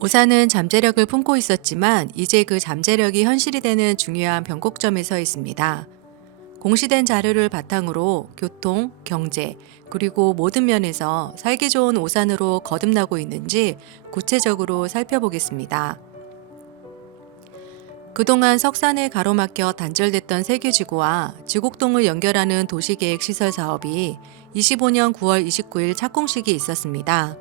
오산은 잠재력을 품고 있었지만 이제 그 잠재력이 현실이 되는 중요한 변곡점에 서 있습니다. 공시된 자료를 바탕으로 교통, 경제, 그리고 모든 면에서 살기 좋은 오산으로 거듭나고 있는지 구체적으로 살펴보겠습니다. 그동안 석산에 가로막혀 단절됐던 세규지구와 지곡동을 연결하는 도시계획 시설 사업이 25년 9월 29일 착공식이 있었습니다.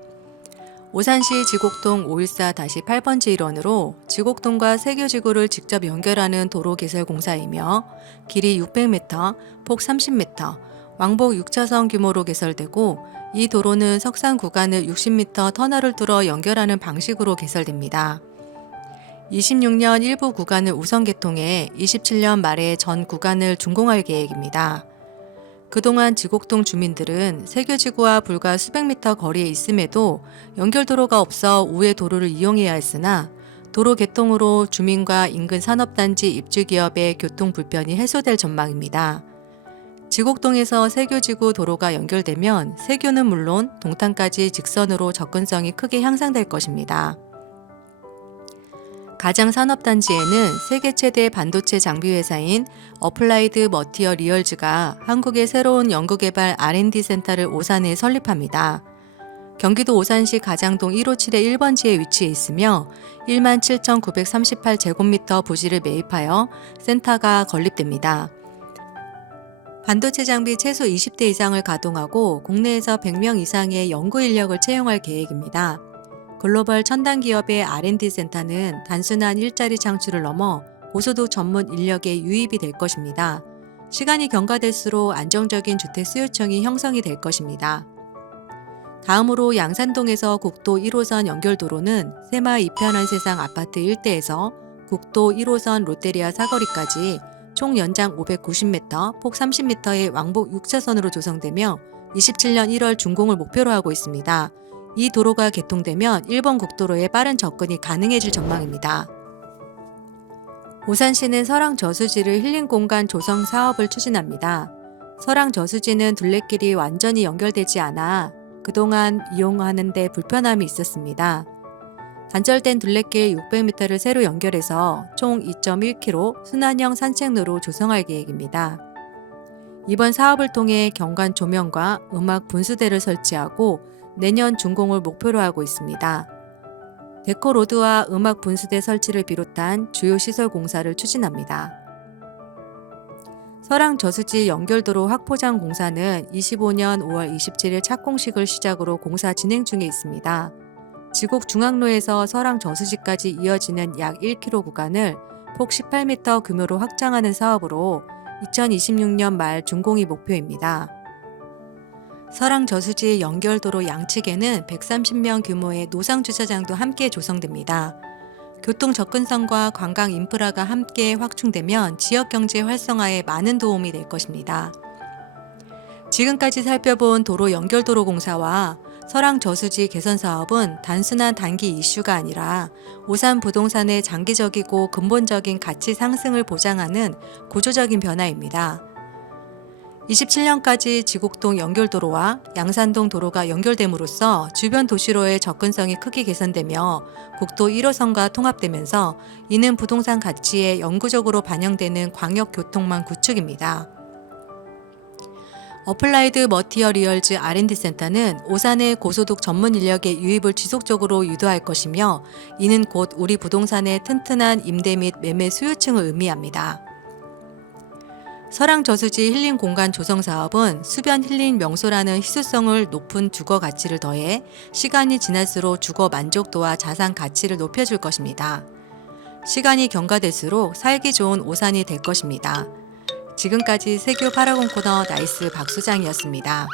오산시 지곡동 514-8번지 일원으로 지곡동과 세교지구를 직접 연결하는 도로 개설 공사이며 길이 600m, 폭 30m, 왕복 6차선 규모로 개설되고 이 도로는 석산 구간을 60m 터널을 뚫어 연결하는 방식으로 개설됩니다. 26년 일부 구간을 우선 개통해 27년 말에 전 구간을 준공할 계획입니다. 그동안 지곡동 주민들은 세교지구와 불과 수백 미터 거리에 있음에도 연결도로가 없어 우회 도로를 이용해야 했으나 도로 개통으로 주민과 인근 산업단지 입주기업의 교통 불편이 해소될 전망입니다. 지곡동에서 세교지구 도로가 연결되면 세교는 물론 동탄까지 직선으로 접근성이 크게 향상될 것입니다. 가장 산업단지에는 세계 최대 반도체 장비 회사인 어플라이드 머티어 리얼즈가 한국의 새로운 연구개발 R&D 센터를 오산에 설립합니다. 경기도 오산시 가장동 157의 1번지에 위치해 있으며 1만 7,938제곱미터 부지를 매입하여 센터가 건립됩니다. 반도체 장비 최소 20대 이상을 가동하고 국내에서 100명 이상의 연구 인력을 채용할 계획입니다. 글로벌 첨단 기업의 R&D 센터는 단순한 일자리 창출을 넘어 고소득 전문 인력의 유입이 될 것입니다. 시간이 경과될수록 안정적인 주택 수요청이 형성이 될 것입니다. 다음으로 양산동에서 국도 1호선 연결도로는 세마 이편한 세상 아파트 일대에서 국도 1호선 롯데리아 사거리까지 총 연장 590m, 폭 30m의 왕복 6차선으로 조성되며 27년 1월 준공을 목표로 하고 있습니다. 이 도로가 개통되면 일본 국도로의 빠른 접근이 가능해질 전망입니다. 오산시는 설왕 저수지를 힐링 공간 조성 사업을 추진합니다. 설왕 저수지는 둘레길이 완전히 연결되지 않아 그동안 이용하는데 불편함이 있었습니다. 단절된 둘레길 600m를 새로 연결해서 총 2.1km 순환형 산책로로 조성할 계획입니다. 이번 사업을 통해 경관 조명과 음악 분수대를 설치하고 내년 준공을 목표로 하고 있습니다. 데코로드와 음악 분수대 설치를 비롯한 주요 시설 공사를 추진합니다. 설왕 저수지 연결도로 확포장 공사는 25년 5월 27일 착공식을 시작으로 공사 진행 중에 있습니다. 지곡 중앙로에서 설왕 저수지까지 이어지는 약 1km 구간을 폭 18m 규모로 확장하는 사업으로 2026년 말 준공이 목표입니다. 설왕 저수지 연결도로 양측에는 130명 규모의 노상 주차장도 함께 조성됩니다. 교통 접근성과 관광 인프라가 함께 확충되면 지역 경제 활성화에 많은 도움이 될 것입니다. 지금까지 살펴본 도로 연결도로 공사와 설왕 저수지 개선 사업은 단순한 단기 이슈가 아니라 오산 부동산의 장기적이고 근본적인 가치 상승을 보장하는 구조적인 변화입니다. 27년까지 지곡동 연결도로와 양산동 도로가 연결됨으로써 주변 도시로의 접근성이 크게 개선되며 국도 1호선과 통합되면서 이는 부동산 가치에 영구적으로 반영되는 광역교통망 구축입니다. 어플라이드 머티어 리얼즈 R&D 센터는 오산의 고소득 전문 인력의 유입을 지속적으로 유도할 것이며 이는 곧 우리 부동산의 튼튼한 임대 및 매매 수요층을 의미합니다. 설왕 저수지 힐링 공간 조성 사업은 수변 힐링 명소라는 희소성을 높은 주거 가치를 더해 시간이 지날수록 주거 만족도와 자산 가치를 높여줄 것입니다. 시간이 경과될수록 살기 좋은 오산이 될 것입니다. 지금까지 세교 파라곤 코너 나이스 박수장이었습니다.